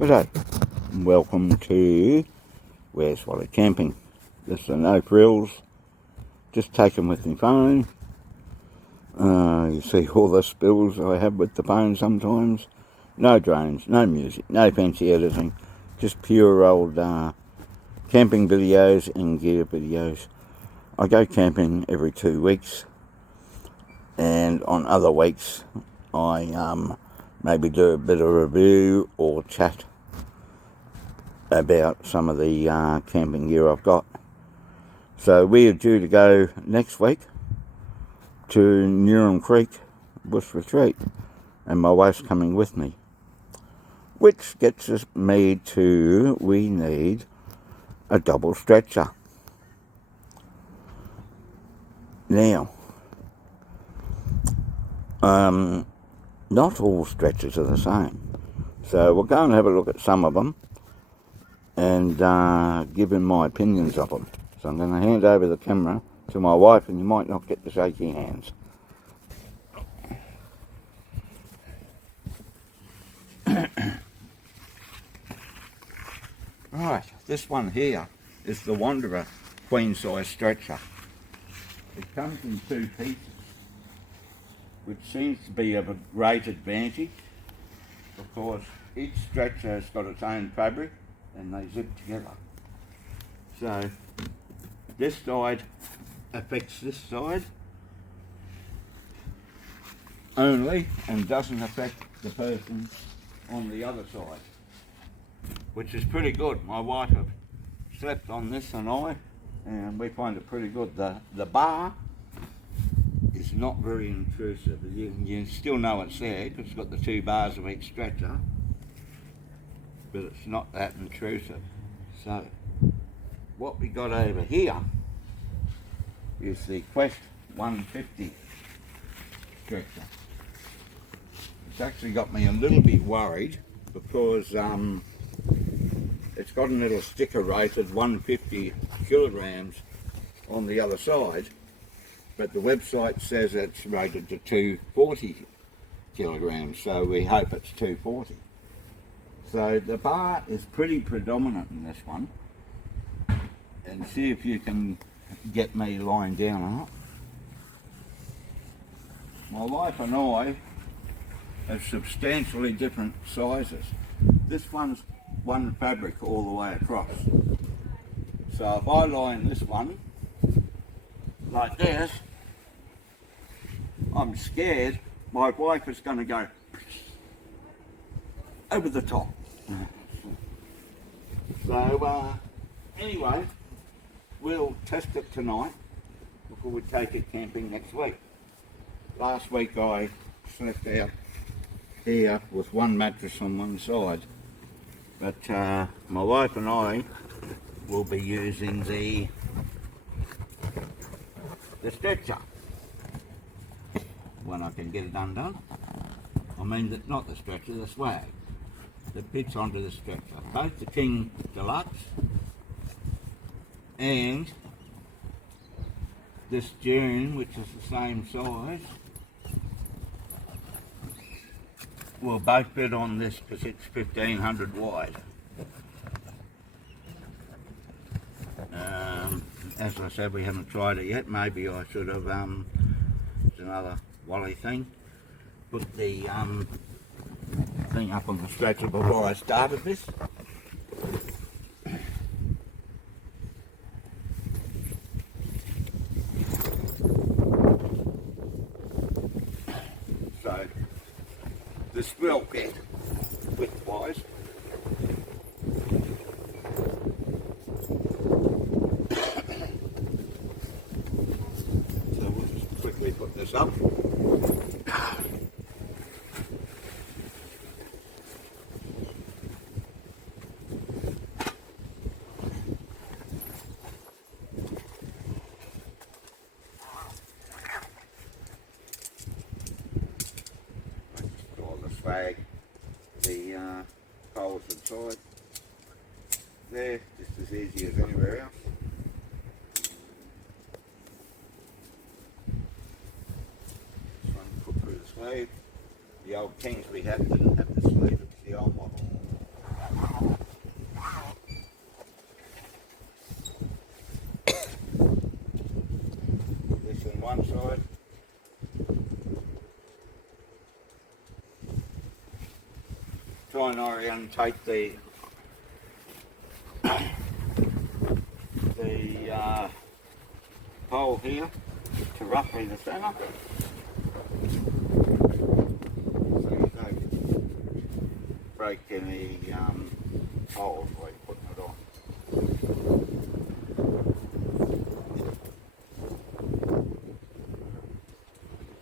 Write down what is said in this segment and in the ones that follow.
G'day, and welcome to Where's Wally Camping. This is a no frills, just taken with my phone. You see all the spills I have with the phone sometimes. No drones, no music, no fancy editing, just pure old camping videos and gear videos. I go camping every 2 weeks, and on other weeks I maybe do a bit of review or chat about some of the camping gear I've got. So we are due to go next week to Nuerum Creek, Bush Retreat, and my wife's coming with me, which gets me to, we need a double stretcher. Now, not all stretchers are the same, so we'll go and have a look at some of them and give him my opinions of them. So I'm going to hand over the camera to my wife, and you might not get the shaky hands. Right, this one here is the Wanderer queen size stretcher. It comes in 2 pieces, which seems to be of a great advantage because each stretcher has got its own fabric and they zip together. So this side affects this side only and doesn't affect the person on the other side, which is pretty good. My wife have slept on this and we find it pretty good. The bar is not very intrusive. You still know it's there because it's got the 2 bars of each stretcher, but it's not that intrusive. So what we got over here is the Quest 150 stretcher. It's actually got me a little bit worried because it's got a little sticker rated 150 kilograms on the other side, but the website says it's rated to 240 kilograms, so we hope it's 240. So the bar is pretty predominant in this one, and see if you can get me lying down on it. My wife and I have substantially different sizes. This one's one fabric all the way across. So if I lie in this one like this, I'm scared my wife is going to go over the top. So anyway, we'll test it tonight before we take it camping next week. Last week I slept out here with one mattress on one side, but my wife and I will be using the stretcher when I can get it undone. I mean, not the stretcher, the swag that fits onto the stretcher. Both the King Deluxe and this Dune, which is the same size, will both fit on this because it's 1500 wide. As I said, we haven't tried it yet. Maybe I should have, it's another Wally thing, put the thing up on the stretcher before I started this. So this will fit width-wise. So we'll just quickly put this up. Swag the poles inside there, just as easy as anywhere else. This one put through the sleeve. The old Kings we had didn't have the sleeve, it's the old model. try and orientate the pole here to roughly the centre. So you don't break any holes while you're putting it on.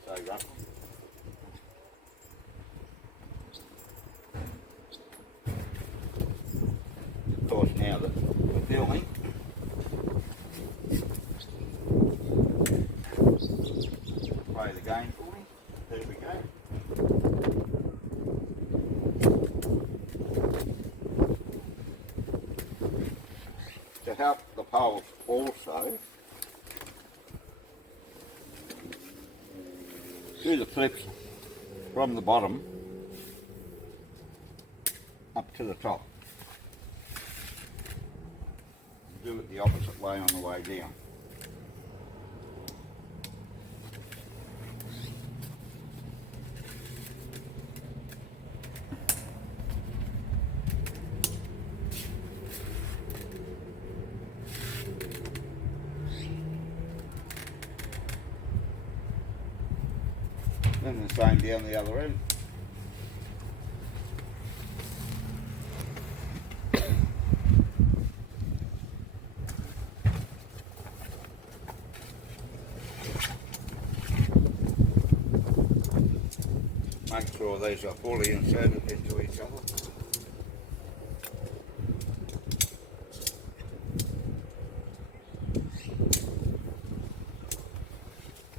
So roughly. Of course, now that we're filming, play the game for me. There we go. To help the poles also, do the flips from the bottom up to the top. Do it the opposite way on the way down. And the same down the other end. Make sure these are fully inserted into each other.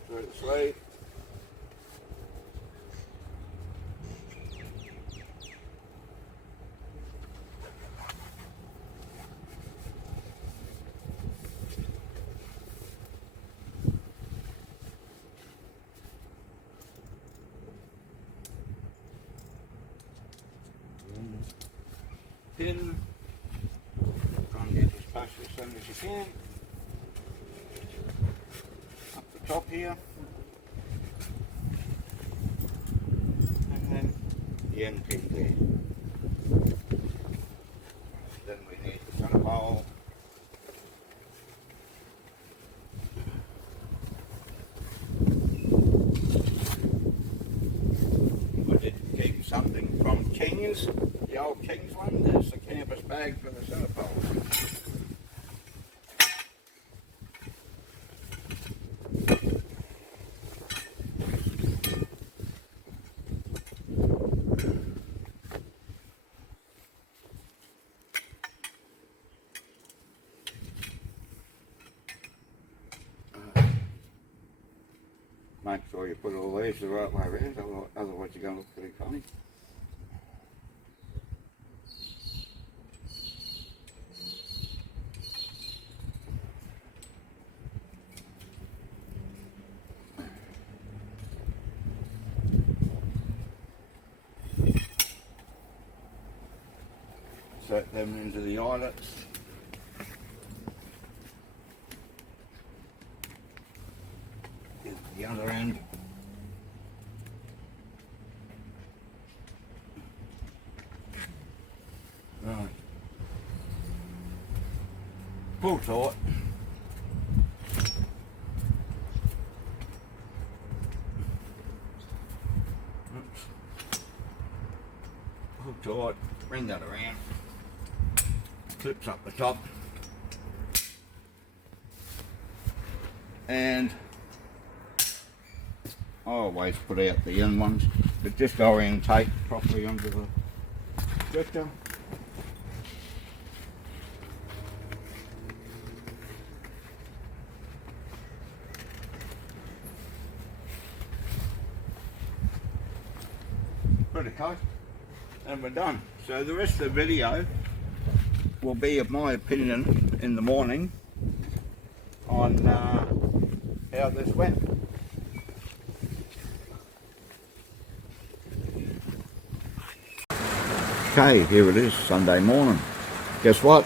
Through the sleeve. Pin, try and get as close to the centre as you can, up the top here, and then the end pin there. Then we need the centre pole. I did keep something from King's. The old King's one, there's the canvas bag for the centre pole. Make sure you put all these the right way around, otherwise you're going to look pretty funny. Set them into the eyelets. Get the other end. Right. Pull taut. Pull taut. Bring that around. Clips up the top, and I always put out the end ones, but just orientate properly onto the stretcher. Pretty close, and we're done. So the rest of the video will be of my opinion in the morning on how this went. Okay, here it is, Sunday morning. Guess what?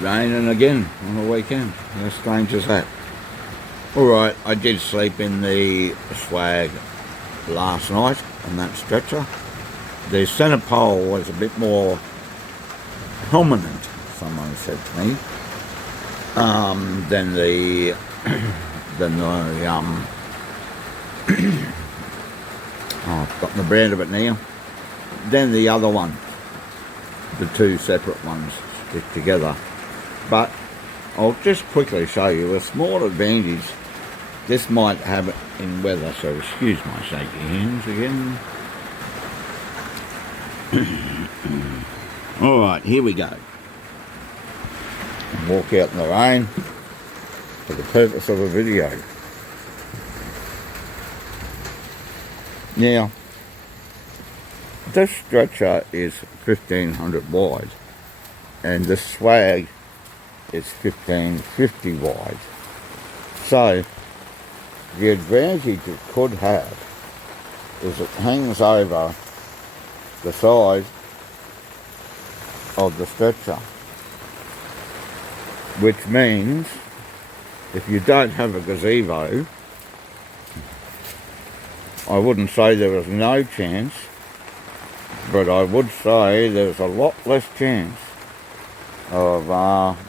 Raining again on the weekend. How strange is that? Alright, I did sleep in the swag last night on that stretcher. the centre pole was a bit more prominent, someone said to me, than the oh, I've forgotten the brand of it now. Then the other one, the two separate ones stick together. But I'll just quickly show you a small advantage this might have in weather, so excuse my shaky hands again. Alright, here we go. Walk out in the rain for the purpose of a video. Now, this stretcher is 1500 wide and the swag is 1550 wide. So the advantage it could have is it hangs over the side of the stretcher, which means if you don't have a gazebo, I wouldn't say there is no chance, but I would say there's a lot less chance of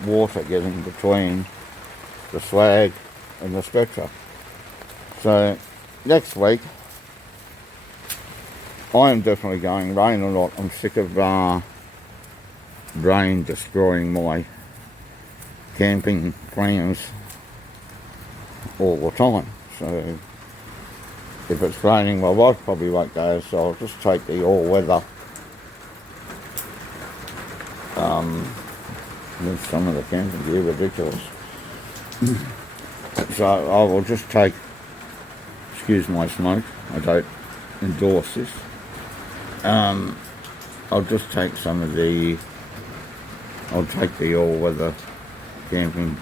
water getting between the swag and the stretcher. So next week, I am definitely going, rain or not. I'm sick of rain destroying my camping plans all the time. So if it's raining, my wife probably won't go, so I'll just take the all-weather. Some of the camping gear ridiculous. So I will just take, excuse my smoke, I don't endorse this. I'll just take some of the, I'll take the all-weather camping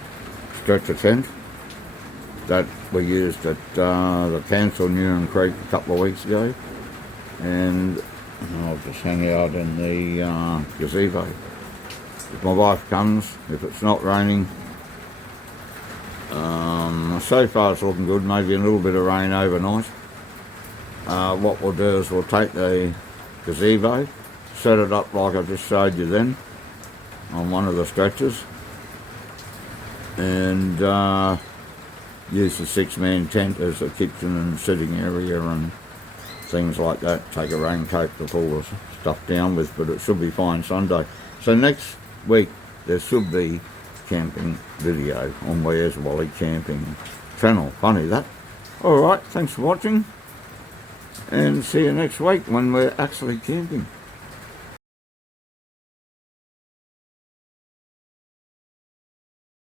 stretcher tent that we used at the cancelled Nuerum Creek a couple of weeks ago, and I'll just hang out in the gazebo. If my wife comes, if it's not raining, so far it's looking good, maybe a little bit of rain overnight. What we'll do is we'll take the gazebo, set it up like I just showed you then, on one of the stretchers, and use the 6-man tent as a kitchen and sitting area and things like that. Take a raincoat to pull the stuff down with, but it should be fine Sunday. So next week there should be camping video on Where's Wally Camping channel. Funny that. Alright, thanks for watching and see you next week when we're actually camping.